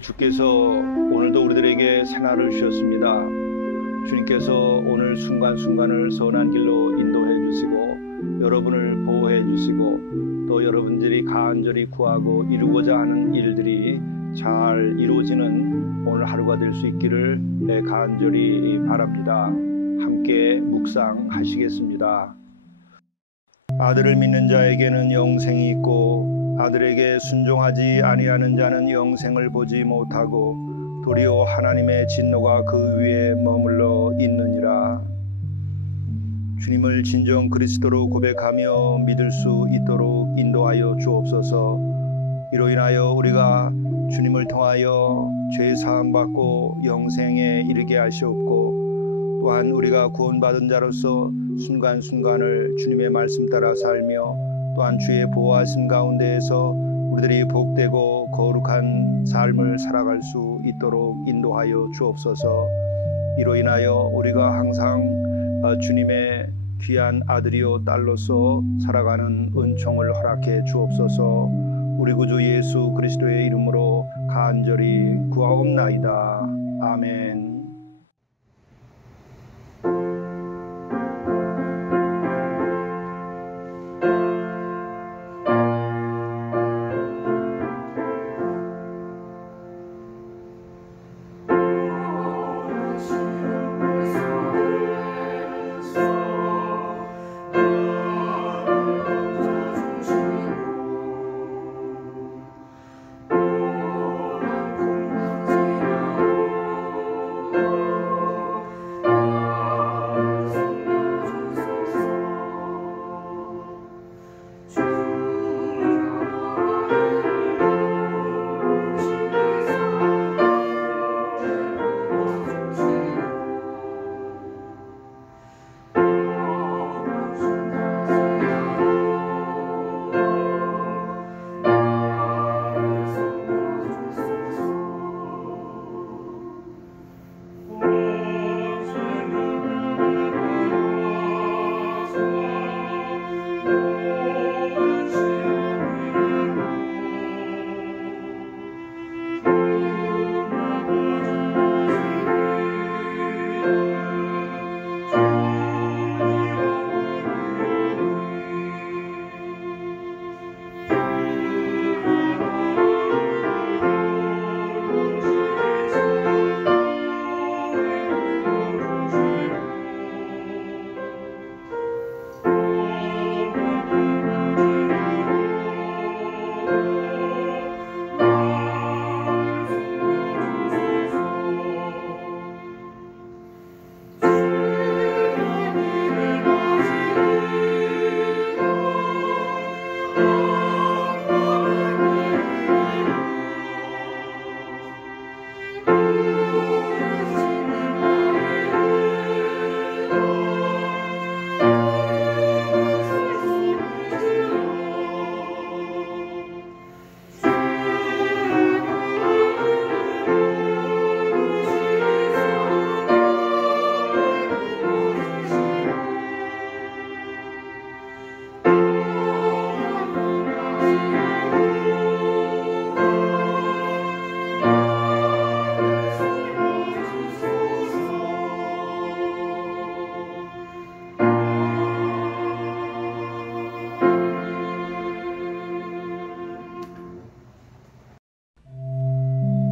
주께서 오늘도 우리들에게 새날을 주셨습니다. 주님께서 오늘 순간순간을 선한 길로 인도해 주시고 여러분을 보호해 주시고 또 여러분들이 간절히 구하고 이루고자 하는 일들이 잘 이루어지는 오늘 하루가 될 수 있기를 간절히 바랍니다. 함께 묵상하시겠습니다. 아들을 믿는 자에게는 영생이 있고 아들에게 순종하지 아니하는 자는 영생을 보지 못하고 도리어 하나님의 진노가 그 위에 머물러 있느니라. 주님을 진정 그리스도로 고백하며 믿을 수 있도록 인도하여 주옵소서. 이로 인하여 우리가 주님을 통하여 죄 사함 받고 영생에 이르게 하시옵고 또한 우리가 구원받은 자로서 순간순간을 주님의 말씀 따라 살며 또한 주의 보호하심 가운데에서 우리들이 복되고 거룩한 삶을 살아갈 수 있도록 인도하여 주옵소서. 이로 인하여 우리가 항상 주님의 귀한 아들이요 딸로서 살아가는 은총을 허락해 주옵소서. 우리 구주 예수 그리스도의 이름으로 간절히 구하옵나이다. 아멘.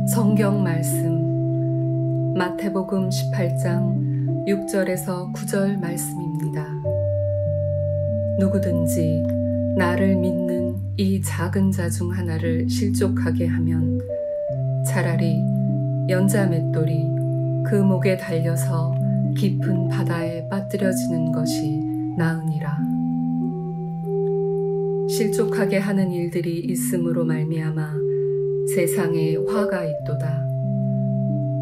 성경 말씀 마태복음 18장 6절에서 9절 말씀입니다. 누구든지 나를 믿는 이 작은 자 중 하나를 실족하게 하면 차라리 연자 맷돌이 그 목에 달려서 깊은 바다에 빠뜨려지는 것이 나으니라. 실족하게 하는 일들이 있음으로 말미암아 세상에 화가 있도다.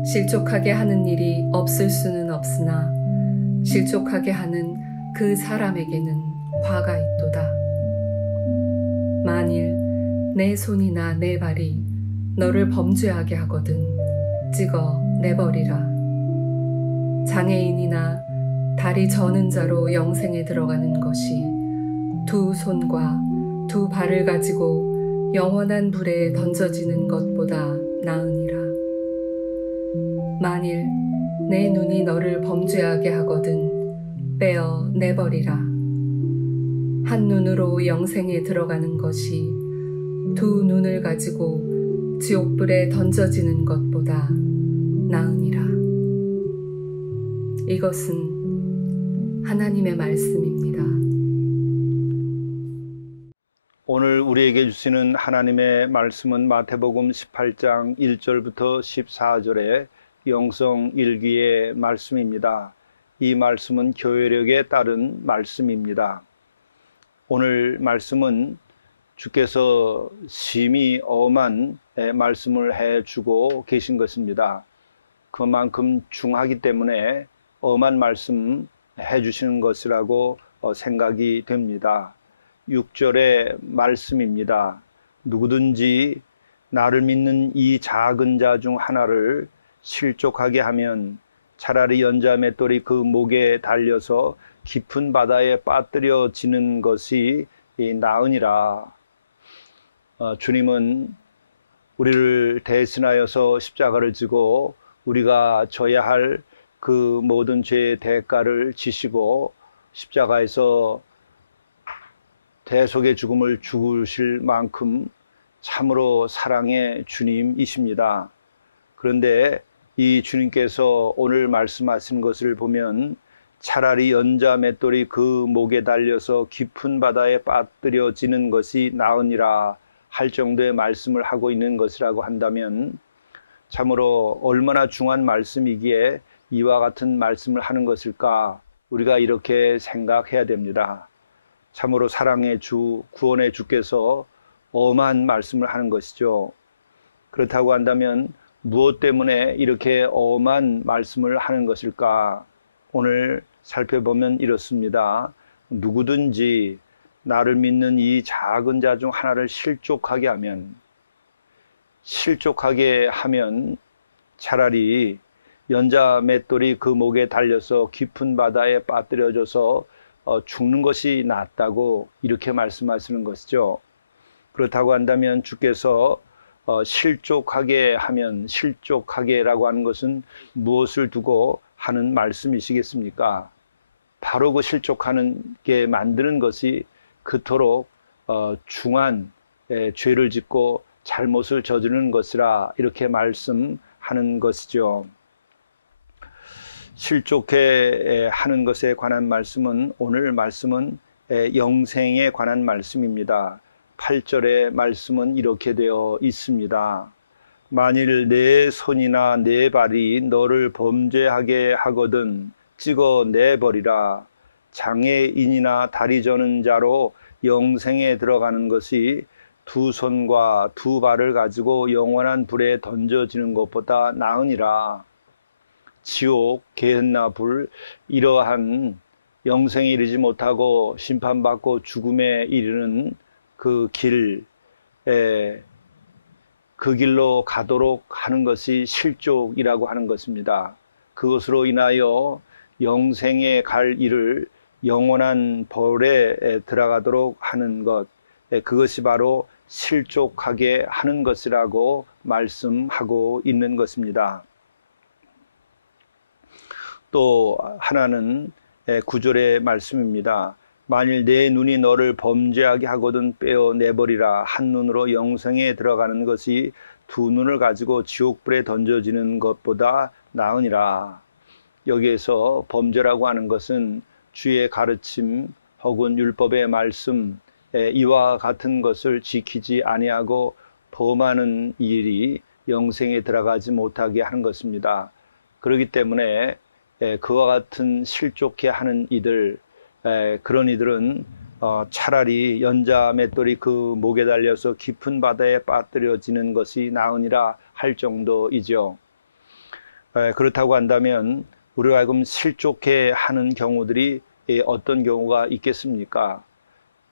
실족하게 하는 일이 없을 수는 없으나 실족하게 하는 그 사람에게는 화가 있도다. 만일 내 손이나 내 발이 너를 범죄하게 하거든 찍어 내버리라. 장애인이나 다리 저는 자로 영생에 들어가는 것이 두 손과 두 발을 가지고 영원한 불에 던져지는 것보다 나으니라. 만일 내 눈이 너를 범죄하게 하거든 빼어 내버리라. 한 눈으로 영생에 들어가는 것이 두 눈을 가지고 지옥불에 던져지는 것보다 나으니라. 이것은 하나님의 말씀입니다. 오늘 우리에게 주시는 하나님의 말씀은 마태복음 18장 1절부터 14절의 영성일기의 말씀입니다. 이 말씀은 교회력에 따른 말씀입니다. 오늘 말씀은 주께서 심히 엄한 말씀을 해주고 계신 것입니다. 그만큼 중하기 때문에 엄한 말씀 해주시는 것이라고 생각이 됩니다. 6절의 말씀입니다. 누구든지 나를 믿는 이 작은 자 중 하나를 실족하게 하면 차라리 연자 맷돌이 그 목에 달려서 깊은 바다에 빠뜨려지는 것이 나으니라. 주님은 우리를 대신하여서 십자가를 지고 우리가 져야 할 그 모든 죄의 대가를 지시고 십자가에서 대속의 죽음을 죽으실 만큼 참으로 사랑의 주님이십니다. 그런데 이 주님께서 오늘 말씀하신 것을 보면 차라리 연자 맷돌이 그 목에 달려서 깊은 바다에 빠뜨려지는 것이 나으니라 할 정도의 말씀을 하고 있는 것이라고 한다면 참으로 얼마나 중한 말씀이기에 이와 같은 말씀을 하는 것일까 우리가 이렇게 생각해야 됩니다. 참으로 사랑의 주, 구원의 주께서 엄한 말씀을 하는 것이죠. 그렇다고 한다면 무엇 때문에 이렇게 엄한 말씀을 하는 것일까? 오늘 살펴보면 이렇습니다. 누구든지 나를 믿는 이 작은 자 중 하나를 실족하게 하면 차라리 연자 맷돌이 그 목에 달려서 깊은 바다에 빠뜨려져서 죽는 것이 낫다고 이렇게 말씀하시는 것이죠. 그렇다고 한다면 주께서 실족하게라고 하는 것은 무엇을 두고 하는 말씀이시겠습니까? 바로 그 실족하는 게 만드는 것이 그토록 중한 죄를 짓고 잘못을 저지르는 것이라 이렇게 말씀하는 것이죠. 실족해 하는 것에 관한 말씀은 오늘 말씀은 영생에 관한 말씀입니다. 8절의 말씀은 이렇게 되어 있습니다. 만일 내 손이나 내 발이 너를 범죄하게 하거든 찍어 내버리라. 장애인이나 다리 저는 자로 영생에 들어가는 것이 두 손과 두 발을 가지고 영원한 불에 던져지는 것보다 나으니라. 지옥, 게흔나 불, 이러한 영생에 이르지 못하고 심판받고 죽음에 이르는 그 길로 가도록 하는 것이 실족이라고 하는 것입니다. 그것으로 인하여 영생에 갈 일을 영원한 벌에 들어가도록 하는 것, 그것이 바로 실족하게 하는 것이라고 말씀하고 있는 것입니다. 또 하나는 9절의 말씀입니다. 만일 내 눈이 너를 범죄하게 하거든 빼어 내버리라. 한 눈으로 영생에 들어가는 것이 두 눈을 가지고 지옥불에 던져지는 것보다 나으니라. 여기에서 범죄라고 하는 것은 주의 가르침 혹은 율법의 말씀 이와 같은 것을 지키지 아니하고 범하는 일이 영생에 들어가지 못하게 하는 것입니다. 그렇기 때문에 그와 같은 실족해 하는 이들, 그런 이들은 차라리 연자 맷돌이 그 목에 달려서 깊은 바다에 빠뜨려지는 것이 나으니라 할 정도이죠. 그렇다고 한다면 우리가 알고 실족해 하는 경우들이 어떤 경우가 있겠습니까?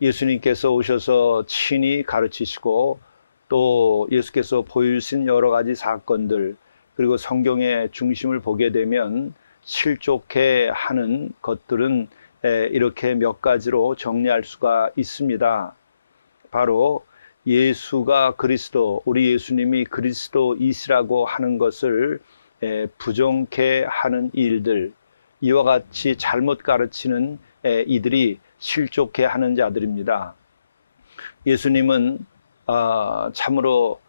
예수님께서 오셔서 친히 가르치시고 또 예수께서 보여주신 여러 가지 사건들 그리고 성경의 중심을 보게 되면 실족해 하는 것들은 이렇게 몇 가지로 정리할 수가 있습니다. 바로 예수가 그리스도, 우리 예수님이 그리스도이시라고 하는 것을 부정케 하는 일들, 이와 같이 잘못 가르치는 이들이 실족해 하는 자들입니다. 예수님은 참으로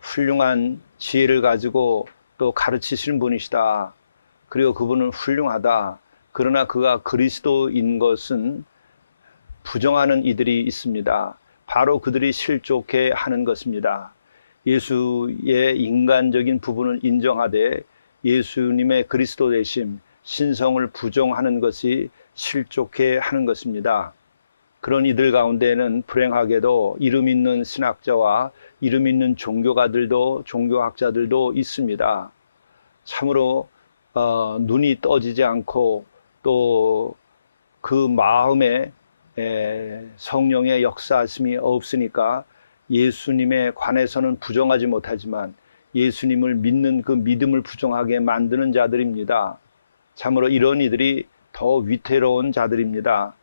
훌륭한 지혜를 가지고 또 가르치시는 분이시다. 그리고 그분은 훌륭하다. 그러나 그가 그리스도인 것은 부정하는 이들이 있습니다. 바로 그들이 실족해 하는 것입니다. 예수의 인간적인 부분을 인정하되 예수님의 그리스도 되심, 신성을 부정하는 것이 실족해 하는 것입니다. 그런 이들 가운데는 불행하게도 이름 있는 신학자와 이름 있는 종교학자들도 있습니다. 참으로 눈이 떠지지 않고 또 그 마음에 성령의 역사하심이 없으니까 예수님에 관해서는 부정하지 못하지만 예수님을 믿는 그 믿음을 부정하게 만드는 자들입니다. 참으로 이런 이들이 더 위태로운 자들입니다.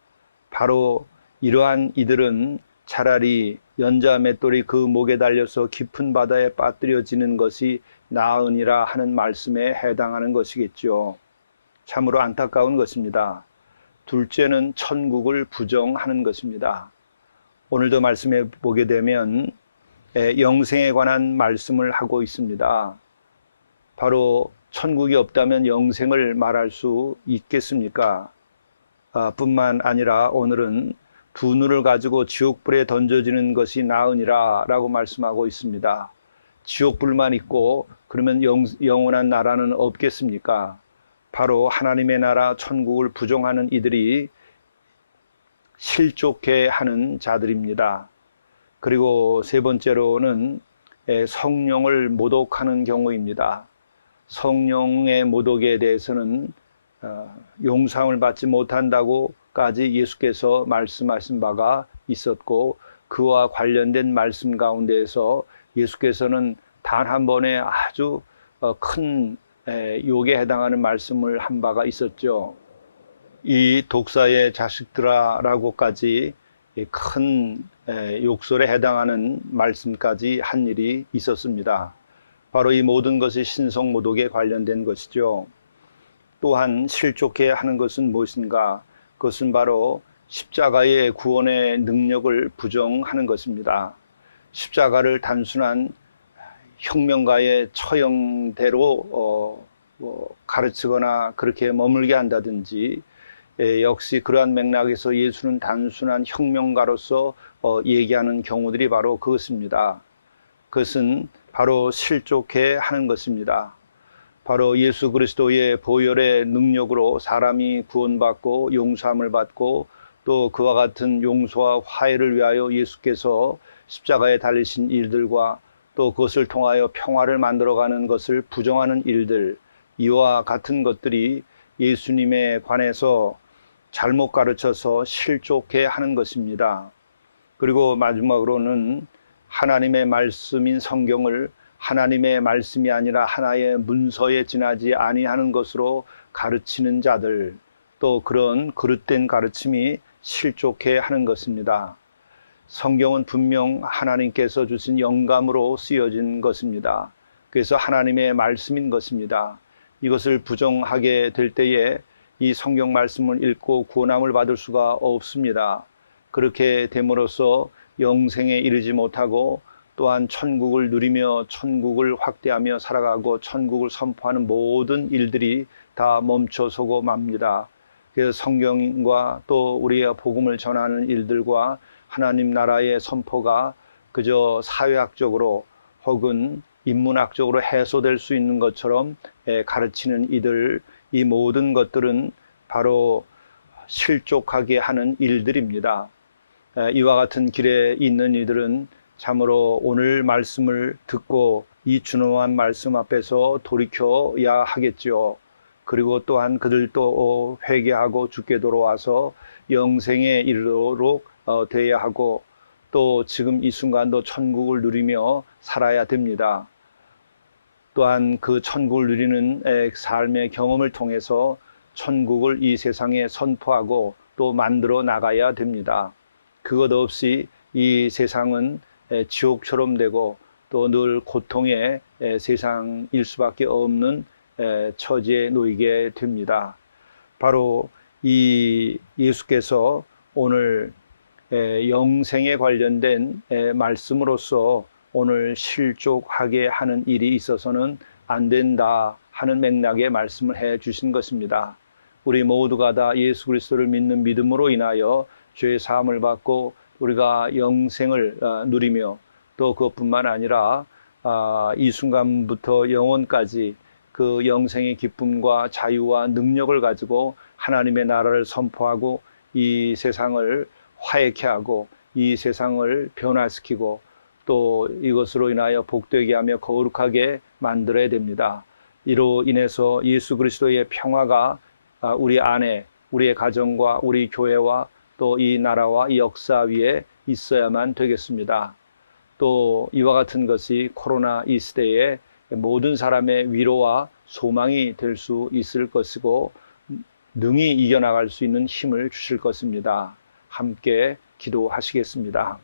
바로 이러한 이들은 차라리 연자 맷돌이 그 목에 달려서 깊은 바다에 빠뜨려지는 것이 나으니라 하는 말씀에 해당하는 것이겠죠. 참으로 안타까운 것입니다. 둘째는 천국을 부정하는 것입니다. 오늘도 말씀해 보게 되면 영생에 관한 말씀을 하고 있습니다. 바로 천국이 없다면 영생을 말할 수 있겠습니까? 뿐만 아니라 오늘은 두 눈을 가지고 지옥불에 던져지는 것이 나으니라 라고 말씀하고 있습니다. 지옥불만 있고 그러면 영원한 나라는 없겠습니까? 바로 하나님의 나라 천국을 부정하는 이들이 실족해 하는 자들입니다. 그리고 세 번째로는 성령을 모독하는 경우입니다. 성령의 모독에 대해서는 용서함을 받지 못한다고까지 예수께서 말씀하신 바가 있었고 그와 관련된 말씀 가운데에서 예수께서는 단 한 번에 아주 큰 욕에 해당하는 말씀을 한 바가 있었죠. 이 독사의 자식들아라고까지 큰 욕설에 해당하는 말씀까지 한 일이 있었습니다. 바로 이 모든 것이 신성모독에 관련된 것이죠. 또한 실족해 하는 것은 무엇인가? 그것은 바로 십자가의 구원의 능력을 부정하는 것입니다. 십자가를 단순한 혁명가의 처형대로 가르치거나 그렇게 머물게 한다든지 역시 그러한 맥락에서 예수는 단순한 혁명가로서 얘기하는 경우들이 바로 그것입니다. 그것은 바로 실족해 하는 것입니다. 바로 예수 그리스도의 보혈의 능력으로 사람이 구원받고 용서함을 받고 또 그와 같은 용서와 화해를 위하여 예수께서 십자가에 달리신 일들과 또 그것을 통하여 평화를 만들어가는 것을 부정하는 일들, 이와 같은 것들이 예수님에 관해서 잘못 가르쳐서 실족해 하는 것입니다. 그리고 마지막으로는 하나님의 말씀인 성경을 하나님의 말씀이 아니라 하나의 문서에 지나지 아니하는 것으로 가르치는 자들, 또 그런 그릇된 가르침이 실족해 하는 것입니다. 성경은 분명 하나님께서 주신 영감으로 쓰여진 것입니다. 그래서 하나님의 말씀인 것입니다. 이것을 부정하게 될 때에 이 성경 말씀을 읽고 구원함을 받을 수가 없습니다. 그렇게 됨으로써 영생에 이르지 못하고 또한 천국을 누리며 천국을 확대하며 살아가고 천국을 선포하는 모든 일들이 다 멈춰서고 맙니다. 그래서 성경과 또 우리의 복음을 전하는 일들과 하나님 나라의 선포가 그저 사회학적으로 혹은 인문학적으로 해소될 수 있는 것처럼 가르치는 이들, 이 모든 것들은 바로 실족하게 하는 일들입니다. 이와 같은 길에 있는 이들은 참으로 오늘 말씀을 듣고 이 준엄한 말씀 앞에서 돌이켜야 하겠지요. 그리고 또한 그들도 회개하고 주께 돌아와서 영생에 이르도록 되어야 하고 또 지금 이 순간도 천국을 누리며 살아야 됩니다. 또한 그 천국을 누리는 삶의 경험을 통해서 천국을 이 세상에 선포하고 또 만들어 나가야 됩니다. 그것 없이 이 세상은 지옥처럼 되고 또 늘 고통의 세상일 수밖에 없는 처지에 놓이게 됩니다. 바로 이 예수께서 오늘 영생에 관련된 말씀으로서 오늘 실족하게 하는 일이 있어서는 안 된다 하는 맥락의 말씀을 해 주신 것입니다. 우리 모두가 다 예수 그리스도를 믿는 믿음으로 인하여 죄의 사함을 받고 우리가 영생을 누리며 또 그것뿐만 아니라 이 순간부터 영원까지 그 영생의 기쁨과 자유와 능력을 가지고 하나님의 나라를 선포하고 이 세상을 화해케 하고 이 세상을 변화시키고 또 이것으로 인하여 복되게 하며 거룩하게 만들어야 됩니다. 이로 인해서 예수 그리스도의 평화가 우리 안에 우리의 가정과 우리 교회와 또 이 나라와 이 역사 위에 있어야만 되겠습니다. 또 이와 같은 것이 코로나 이 시대에 모든 사람의 위로와 소망이 될 수 있을 것이고 능히 이겨나갈 수 있는 힘을 주실 것입니다. 함께 기도하시겠습니다.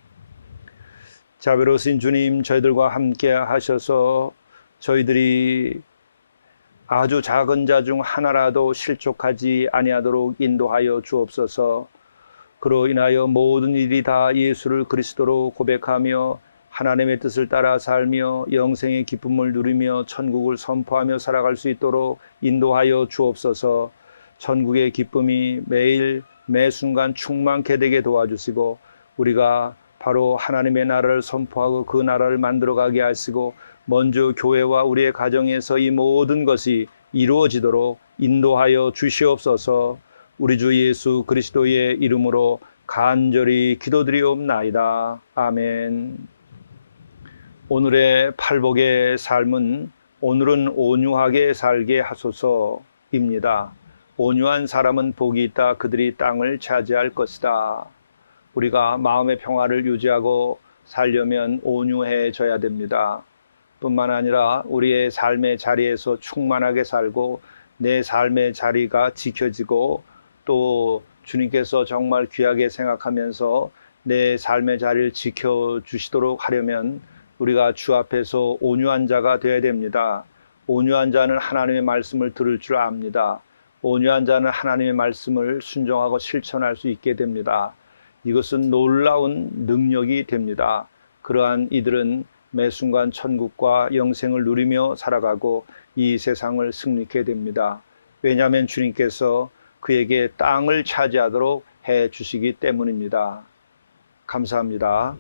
자비로우신 주님, 저희들과 함께 하셔서 저희들이 아주 작은 자 중 하나라도 실족하지 아니하도록 인도하여 주옵소서. 그로 인하여 모든 일이 다 예수를 그리스도로 고백하며 하나님의 뜻을 따라 살며 영생의 기쁨을 누리며 천국을 선포하며 살아갈 수 있도록 인도하여 주옵소서. 천국의 기쁨이 매일 매 순간 충만케 되게 도와주시고 우리가 바로 하나님의 나라를 선포하고 그 나라를 만들어가게 하시고 먼저 교회와 우리의 가정에서 이 모든 것이 이루어지도록 인도하여 주시옵소서. 우리 주 예수 그리스도의 이름으로 간절히 기도드리옵나이다. 아멘. 오늘의 팔복의 삶은 오늘은 온유하게 살게 하소서입니다. 온유한 사람은 복이 있다. 그들이 땅을 차지할 것이다. 우리가 마음의 평화를 유지하고 살려면 온유해져야 됩니다. 뿐만 아니라 우리의 삶의 자리에서 충만하게 살고 내 삶의 자리가 지켜지고 또 주님께서 정말 귀하게 생각하면서 내 삶의 자리를 지켜주시도록 하려면 우리가 주 앞에서 온유한 자가 되어야 됩니다. 온유한 자는 하나님의 말씀을 들을 줄 압니다. 온유한 자는 하나님의 말씀을 순종하고 실천할 수 있게 됩니다. 이것은 놀라운 능력이 됩니다. 그러한 이들은 매 순간 천국과 영생을 누리며 살아가고 이 세상을 승리케 됩니다. 왜냐하면 주님께서 그에게 땅을 차지하도록 해 주시기 때문입니다. 감사합니다.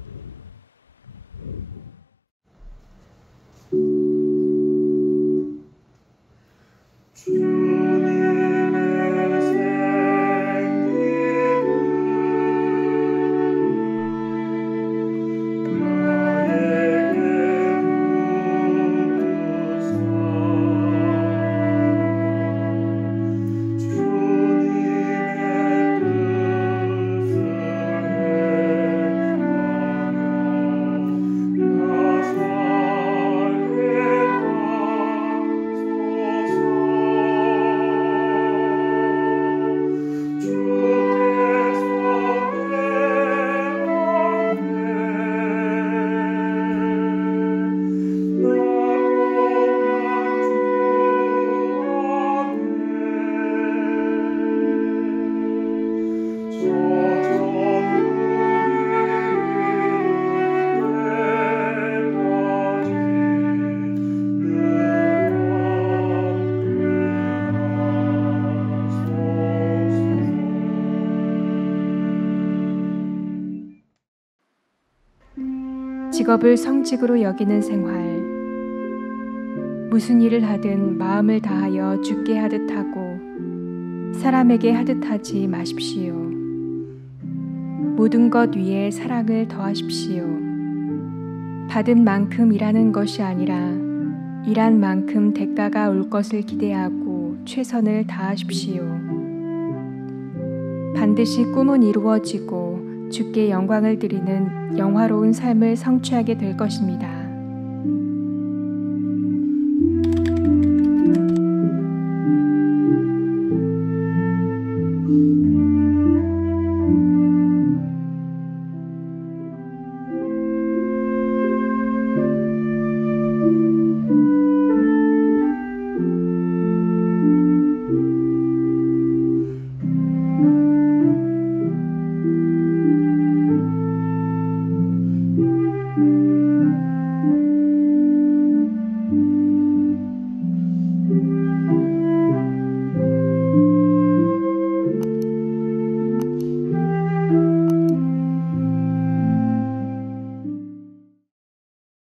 직업을 성직으로 여기는 생활. 무슨 일을 하든 마음을 다하여 주께 하듯 하고 사람에게 하듯 하지 마십시오. 모든 것 위에 사랑을 더하십시오. 받은 만큼 일하는 것이 아니라 일한 만큼 대가가 올 것을 기대하고 최선을 다하십시오. 반드시 꿈은 이루어지고 주께 영광을 드리는 영화로운 삶을 성취하게 될 것입니다.